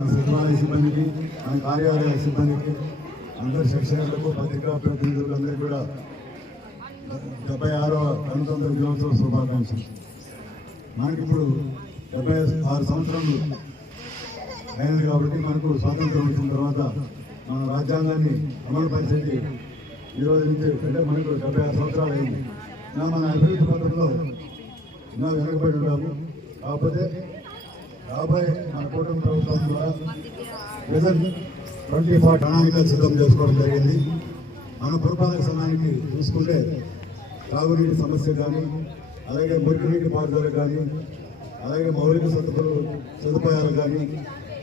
సచివాలయ సిబ్బందికి మన కార్యాలయ సిబ్బందికి అందరి శిక్షకులకు పత్రికా ప్రతినిధులందరికీ కూడా 76వ గణతంత్ర దినోత్సవ శుభాకాంక్షలు. మనకిప్పుడు 76 సంవత్సరాలు అయింది కాబట్టి మనకు స్వాతంత్రం వచ్చిన తర్వాత మన రాజ్యాంగాన్ని అమలు పరిచేది ఈరోజు నుంచి అంటే మనకు 76 సంవత్సరాలు అయింది. మన అభివృద్ధి పథకంలో ఇంకా వెనకబడి ఉన్నాము. కాకపోతే రాబోయే మన కూటమి ప్రభుత్వం ద్వారా విజన్ 2040 ప్రణాళికలు సిద్ధం చేసుకోవడం జరిగింది. మన పురపాలక సంఘానికి చూసుకుంటే తాగునీటి సమస్య కానీ, అలాగే మురికి పారుదల కానీ, అలాగే మౌలిక సదుపాయాలు కానీ,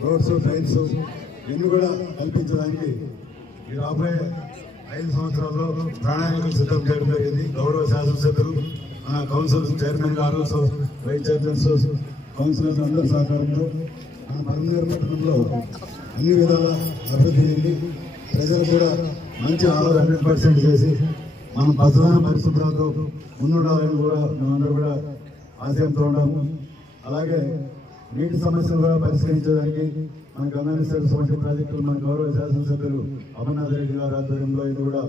రోడ్స్ ట్రైన్స్ ఇవన్నీ కూడా కల్పించడానికి ఈ రాబోయే 5 సంవత్సరాల్లో ప్రణాళికలు సిద్ధం చేయడం జరిగింది. గౌరవ శాసనసభ్యులు మన కౌన్సిల్ చైర్మన్ గారు, వైస్ చైర్మన్స్, కౌన్సిలర్స్ అందరి సహకారంలో మన పరమనగర్ పట్టణంలో అన్ని విధాల అభివృద్ధి చెంది ప్రజలు కూడా మంచి ఆలోచన 100% చేసి మనం బసమైన పరిశుభ్రతతో ముందుండాలని కూడా మేమందరూ కూడా ఆశయంతో ఉన్నాము. అలాగే నీటి సమస్యలు కూడా పరిష్కరించడానికి మన గమనించాల్సిన వంటి ప్రాజెక్టులు మన గౌరవ శాసనసభ్యులు అమర్నాథ్ రెడ్డి గారి ఆధ్వర్యంలో ఇది కూడా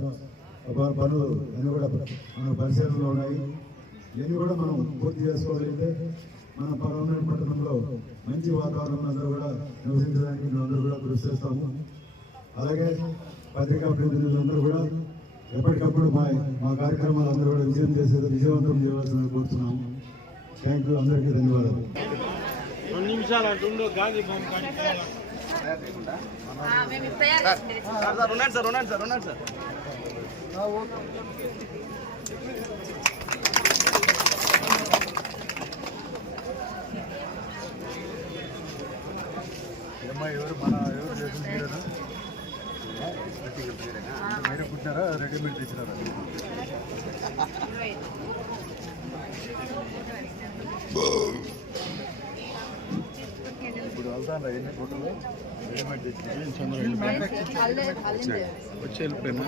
పనులు అన్నీ కూడా మన పరిశీలనలో ఉన్నాయి. ఇవన్నీ కూడా మనం పూర్తి చేసుకోగలిగితే మన పరమనగర్ పట్టణంలో మంచి వాతావరణం అందరూ కూడా నివసించడానికి మేమందరూ కూడా కృషి చేస్తాము. అలాగే పత్రికా ప్రతినిధులందరూ కూడా ఎప్పటికప్పుడు మా కార్యక్రమాలు అందరూ కూడా విజయవంతం చేయవలసిందని కోరుతున్నాము. థ్యాంక్ యూ, అందరికీ ధన్యవాదాలు. 2 నిమిషాలు అంటుండో గాంధీ బొమ్మ సార్ ఎవరు మన ఎవరు మీరే పుట్టినారా, రెడీమేడ్ తెచ్చినారా? ఇప్పుడు వెళ్తాను ఎన్ని ఫోటోలు రెడీమేడ్ తెచ్చినా వచ్చి వెళ్ళిపోయినా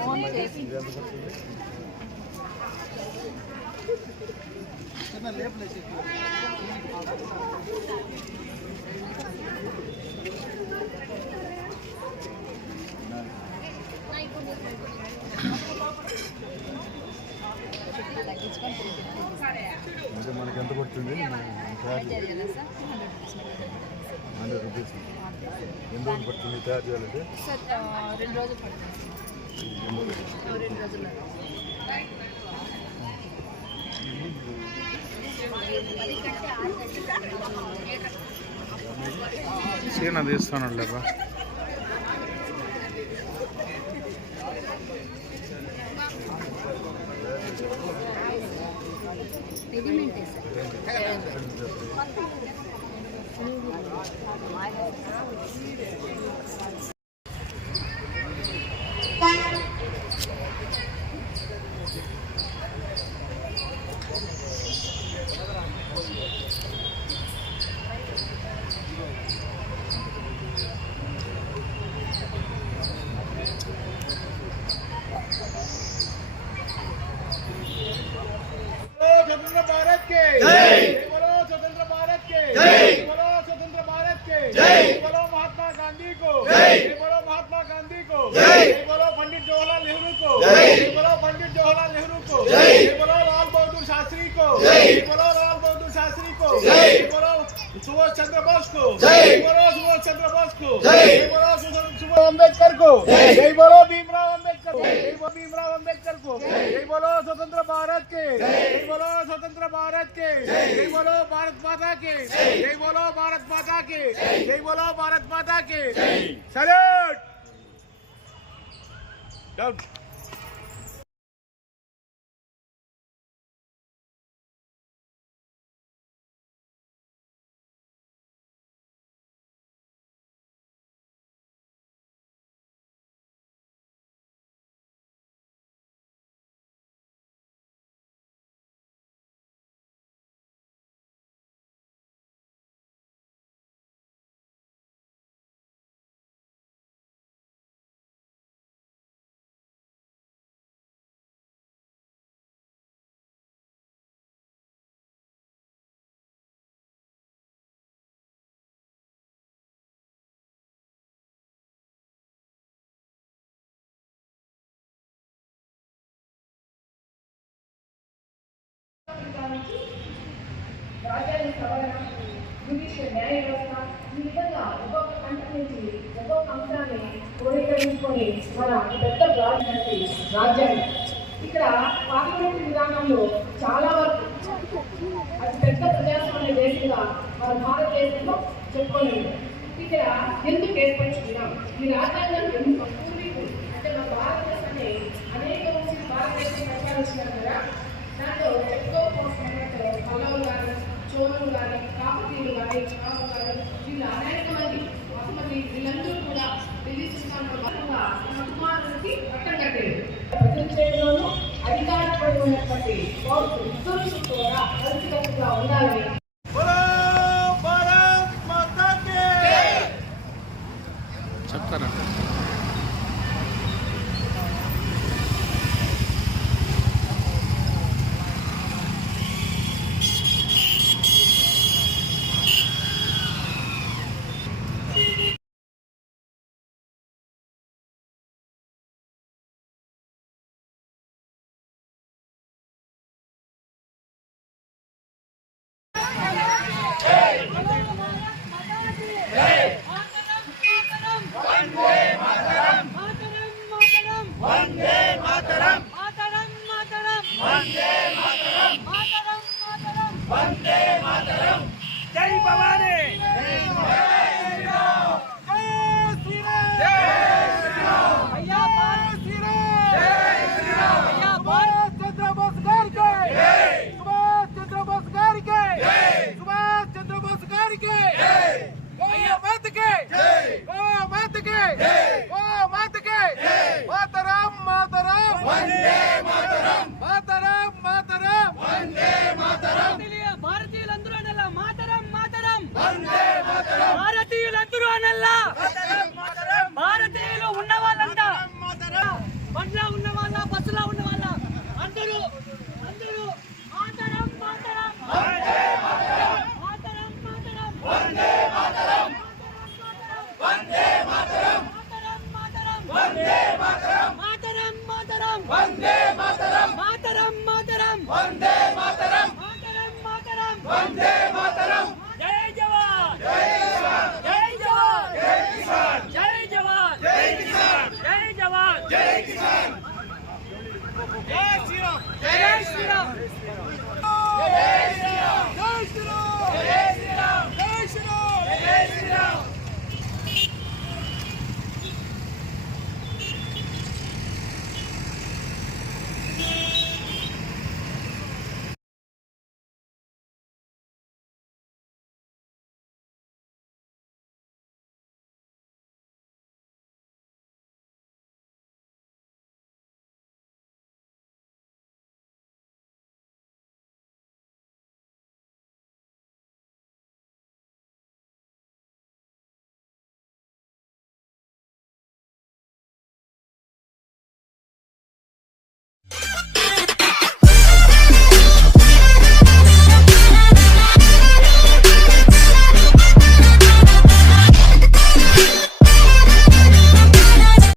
మనకి ఎంత పడుతుంది? 100 రూపీస్. ఎన్ని రోజులు పడుతుంది తయారు చేయాలంటే? 2 రోజులు పడుతుంది. 2 రోజులు సీనా తీస్తాను లేబా स्वतंत्र भारत के जय, बोलो स्वतंत्र भारत के जय, बोलो स्वतंत्र भारत के जय, बोलो महात्मा गांधी को जय, बोलो महात्मा गांधी को जय, बोलो पंडित जवाहरलाल नेहरू को जय, बोलो पंडित जवाहरलाल नेहरू को जय, बोलो लाल बहादुर शास्त्री को जय, बोलो लाल बहादुर शास्त्री को जय, बोलो सुभाष चंद्र बोस को जय, बोलो सुभाष चंद्र बोस को जय, बोलो सुभाष अम्बेडकर को जय, बोलो भीमराव अम्बेडकर को जय, भीमराव अम्बेडकर को जय, बोलो स्वतंत्र भारत के जय, बोलो स्वतंत्र भारत के जय, बोलो भारत माता के जय, बोलो भारत माता के जय, बोलो भारत माता के सैल्यूट डाउन। నుంచి రాజ్యాంగ సవరణ, జ్యుడిషియల్ న్యాయ వ్యవస్థ, ఈ విధంగా ఒక్కొక్క కంట్రీ నుంచి ఒక్కొక్క అంశాన్ని క్రోడీకరించుకొని మన పెద్ద రాజ్యాంగం. ఇక్కడ పార్లమెంట్ విధానంలో చాలా వరకు అతి పెద్ద ప్రజాస్వామ్య దేశంగా మన భారతదేశంలో చెప్పుకోలేదు. ఇక్కడ ఎందుకు ఏర్పరుచుకున్నాం, ఈ రాజ్యాంగం ఎందుకు పూర్వీకులు అంటే మన భారతదేశాన్ని అనేక భారతదేశం పరిపాలించినారు కదా, దాంట్లో ఎక్కువ పల్లవులు కానీ, చోళులు కానీ, కాకతీయులు కానీ, రాము కానీ, వీళ్ళు అనేక మంది బహుమతి వీళ్ళందరూ కూడా ఢిల్లీ సుల్తాన్లో భాగంగా కుమారుడికి పట్టం కట్టారు. ప్రజల్లోనూ అధికారపడి ఉన్నటువంటి పౌరులు ఇద్దరు కూడా కలిసికట్టుగా ఉండాలని చెప్తారా? జై భవానీ, సుభాష్ చంద్రబోస్ గారికి, సుభాష్ చంద్రబోస్ గారికి, సుభాష్ చంద్రబోస్ గారికి, మాతకి మాతకి మాతకి మాతరం మాతరం వందే మాతరం.